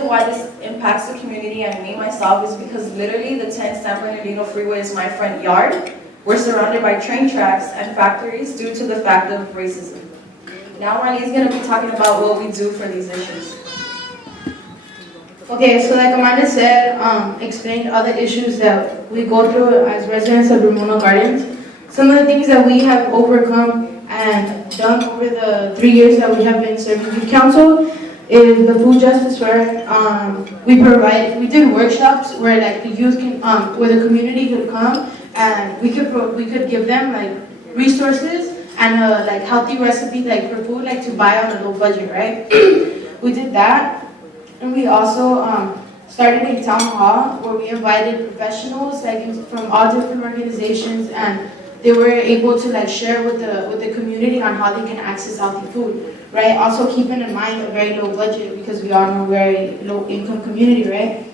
Why this impacts the community and me myself is because literally the 10 San Bernardino freeway is my front yard. We're surrounded by train tracks and factories due to the fact of racism. Now Marlene is going to be talking about what we do for these issues. Okay, so like Amanda said, explained all the issues that we go through as residents of Ramona Gardens. Some of the things that we have overcome and done over the 3 years that we have been serving youth council is the food justice fair. We did workshops where like the youth can, where the community could come and we could give them like resources and like healthy recipes like for food like to buy on a low budget, right? We did that, and we also started a town hall where we invited professionals like from all different organizations, and they were able to like share with the community on how they can access healthy food, right? Also keeping in mind a very low budget because we are in a very low income community, right?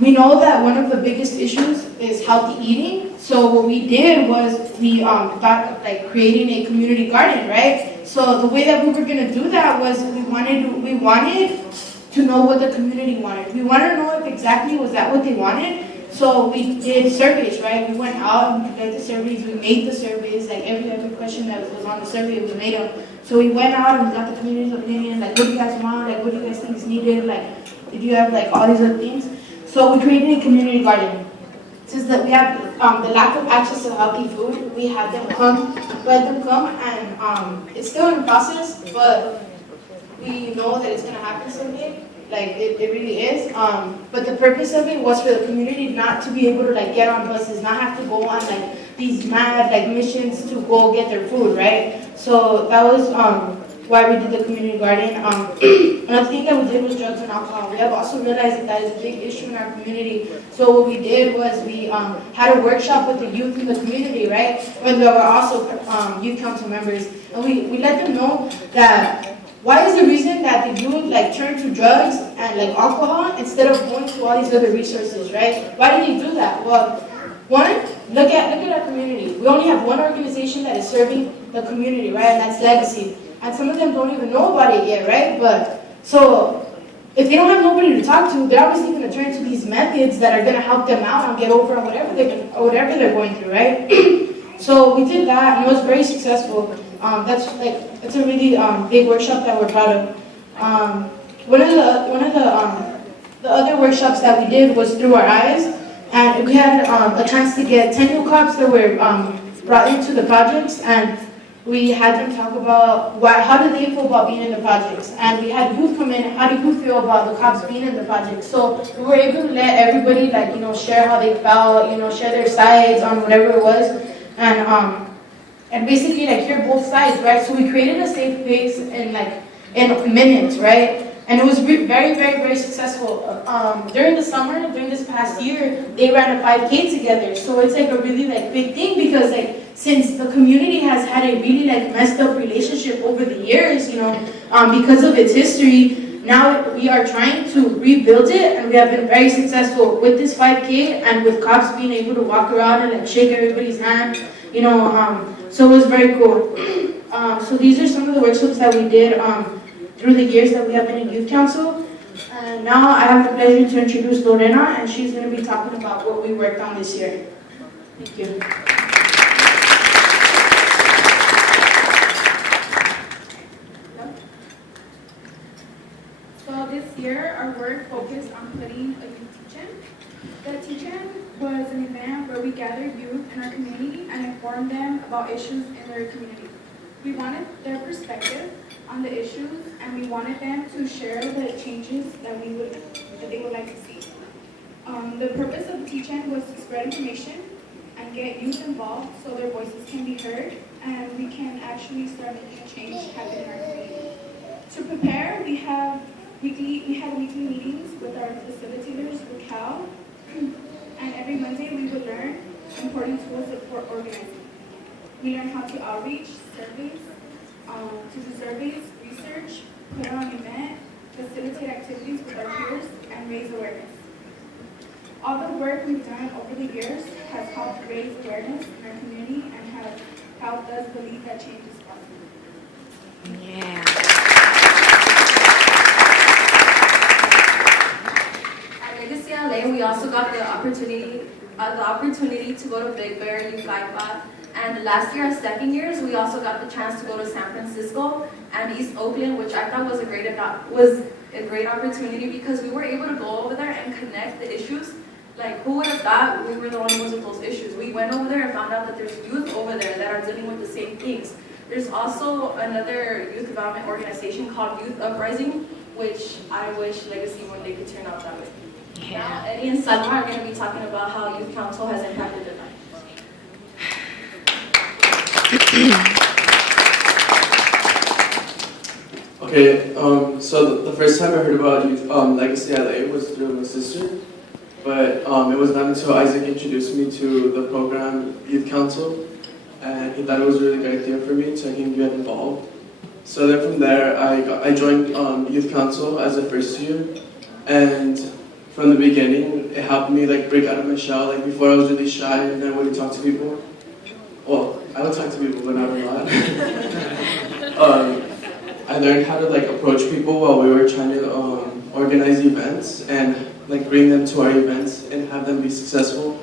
We know that one of the biggest issues is healthy eating. So what we did was we thought of like creating a community garden, right? So the way that we were gonna do that was we wanted to know what the community wanted. We wanted to know if exactly was that what they wanted. So we did surveys, right? We went out and conducted surveys. We made the surveys, like every question that was on the survey, we made them. So we went out and we got the community's opinion, like what do you guys want? Like what do you guys think is needed? Like if you have like all these other things. So we created a community garden. Since that we have the lack of access to healthy food, we had them come, and it's still in process, but we know that it's gonna happen someday. Like it really is. But the purpose of it was for the community not to be able to like get on buses, not have to go on like these mad like missions to go get their food, right? So that was why we did the community garden. Another thing that we did was drugs and alcohol. We have also realized that that is a big issue in our community. So what we did was we had a workshop with the youth in the community, right? Where there were also youth council members, and we let them know that why is the reason that the youth like turn to drugs and like alcohol instead of going to all these other resources, right? Why do they do that? Well, one, look at our community. We only have one organization that is serving the community, right? And that's Legacy. And some of them don't even know about it yet, right? But so if they don't have nobody to talk to, they're obviously going to turn to these methods that are going to help them out and get over on whatever they're going through, right? So we did that, and it was very successful. It's a really big workshop that we're proud of. One of the other workshops that we did was Through Our Eyes, and we had a chance to get 10 new cops that were brought into the projects, and we had them talk about how do they feel about being in the projects, and we had youth come in. How do you feel about the cops being in the projects? So we were able to let everybody share how they felt, share their sides on whatever it was, and basically hear both sides, right? So we created a safe space in minutes, right? And it was very, very, very successful. During the summer, during this past year, they ran a 5K together. So it's a really big thing because since the community has had a really messed up relationship over the years, because of its history, now we are trying to rebuild it, and we have been very successful with this 5K and with cops being able to walk around and shake everybody's hand, so it was very cool. So these are some of the workshops that we did through the years that we have been in youth council. And now I have the pleasure to introduce Lorena, and she's going to be talking about what we worked on this year. Thank you. So this year, our work focused on putting a youth teach-in. The teach-in was an event where we gathered youth in our community and informed them about issues in their community. We wanted their perspective on the issues, and we wanted them to share the changes that they would like to see. The purpose of the teach-in was to spread information and get youth involved so their voices can be heard, and we can actually start making a change happen in our community. To prepare, we had weekly meetings with our facilitators, with Cal, and every Monday we would learn important tools for organizing. We learned how to outreach, surveys, research, put on an event, facilitate activities with our peers, and raise awareness. All the work we've done over the years has helped raise awareness in our community and has helped us believe that change is possible. Yeah. opportunity to go to Big Bear, Youth Life Lab. And last year, as second years, we also got the chance to go to San Francisco and East Oakland, which I thought was a great opportunity because we were able to go over there and connect the issues. Like, who would have thought we were the only ones with those issues? We went over there and found out that there's youth over there that are dealing with the same things. There's also another youth development organization called Youth Uprising, which I wish Legacy one day could turn out that way. Yeah. Now, Eddie and Salma are going to be talking about how Youth Council has impacted their lives. Okay, so the first time I heard about Legacy LA was through my sister, but it was not until Isaac introduced me to the program Youth Council, and he thought it was a really good idea for me, so I can get involved. So then from there, I joined Youth Council as a first year, and from the beginning, it helped me like break out of my shell. Like before, I was really shy and I wouldn't talk to people. Well, I don't talk to people, but not a lot. I learned how to like approach people while we were trying to organize events and like bring them to our events and have them be successful.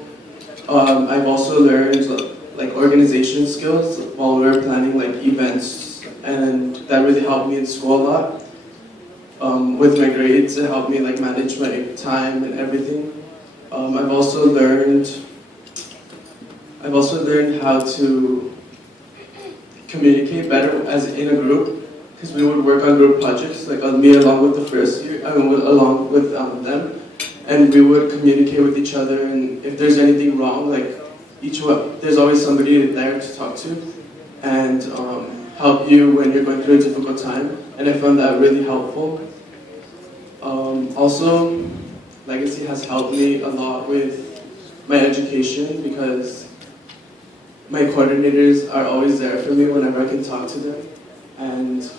I've also learned like organization skills while we were planning like events, and that really helped me in school a lot. With my grades, it helped me like manage my time and everything. I've also learned how to communicate better as in a group, because we would work on group projects, like me along with the first year, along with them, and we would communicate with each other. And if there's anything wrong, like there's always somebody there to talk to and help you when you're going through a difficult time. And I found that really helpful. Also, Legacy has helped me a lot with my education because my coordinators are always there for me whenever I can talk to them, and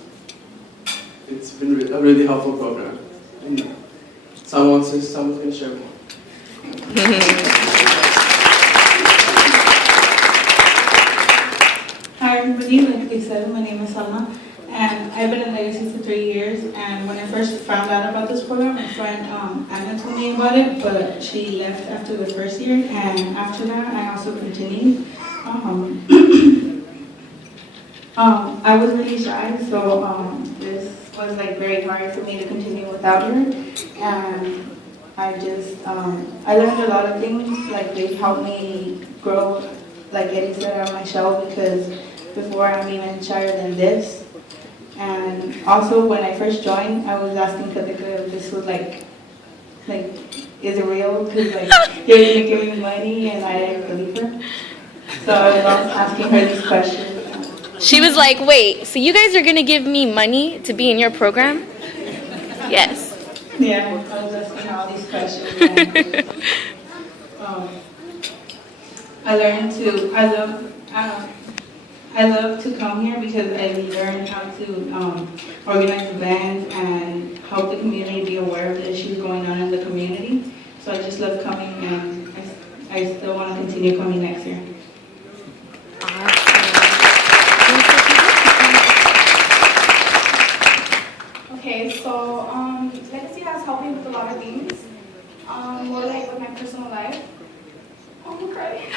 it's been a really helpful program. And someone's going to share more. Hi everybody, like they said, my name is Salma, and I've been in Legacy for 3 years. And when I first found out about this program, my friend Anna told me about it, but she left after the first year, and after that I also continued. I was really shy, so this was like very hard for me to continue without her, and I learned a lot of things. Like they helped me grow, like Eddie said, out of my shell, because before I'm even shyer than this. And also when I first joined, I was asking Katika if this was like is it real? Because like they were gonna give me money and I didn't believe her. So I was always asking her these questions. She was like, wait, so you guys are going to give me money to be in your program? Yes. Yeah, I was asking her all these questions. And, I love to come here because I learned how to organize events and help the community be aware of the issues going on in the community. So I just love coming, and I still want to continue coming next year. Okay, so Legacy has helped me with a lot of things. More like with my personal life. Oh, I'm crying.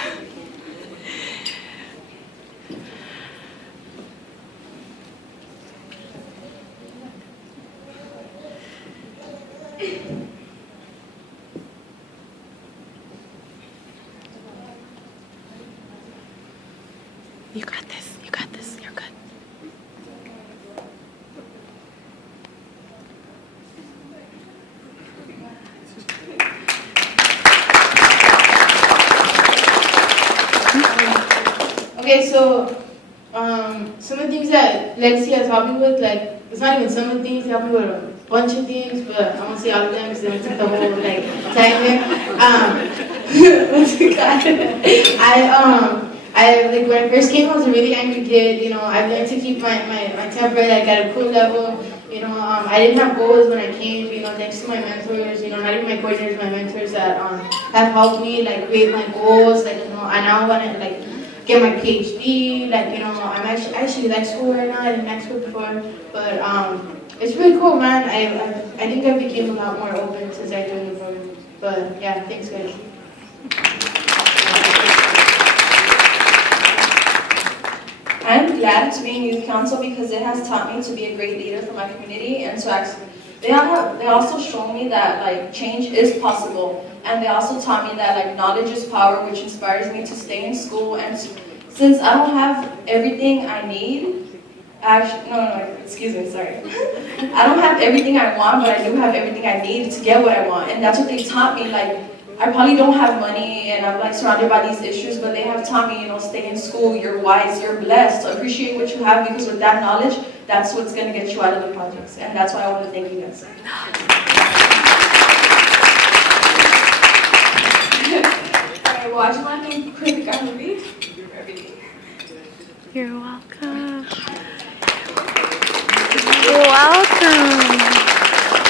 You got this. You got this. You're good. Okay, so some of the things that Legacy has helped me with, like, it's not even some of the things, helped me with a bunch of things, but I won't say all of them because then we took the whole, like, time here. What's it called? Like, when I first came, I was a really angry kid, you know. I learned to keep my temper, like, at a cool level, you know. I didn't have goals when I came, you know, thanks to my mentors, you know, not even my coordinators, my mentors that have helped me, like, create my goals, like, you know, I now want to, like, get my PhD, like, you know, I actually like school right now. I didn't like school before, but it's really cool, man. I think I became a lot more open since I joined the program. But yeah, thanks guys. I'm glad to be in youth council because it has taught me to be a great leader for my community and to actually, they also shown me that like change is possible, and they also taught me that like knowledge is power, which inspires me to stay in school. And since I don't have everything I need, actually, no, excuse me, sorry. I don't have everything I want, but I do have everything I need to get what I want, and that's what they taught me. Like, I probably don't have money and I'm like surrounded by these issues, but they have taught me, you know, stay in school, you're wise, you're blessed, appreciate what you have, because with that knowledge, that's what's going to get you out of the projects. And that's why I want to thank you guys. Alright, well, I just want to thank Critica Movie for everything. You're welcome. Wow.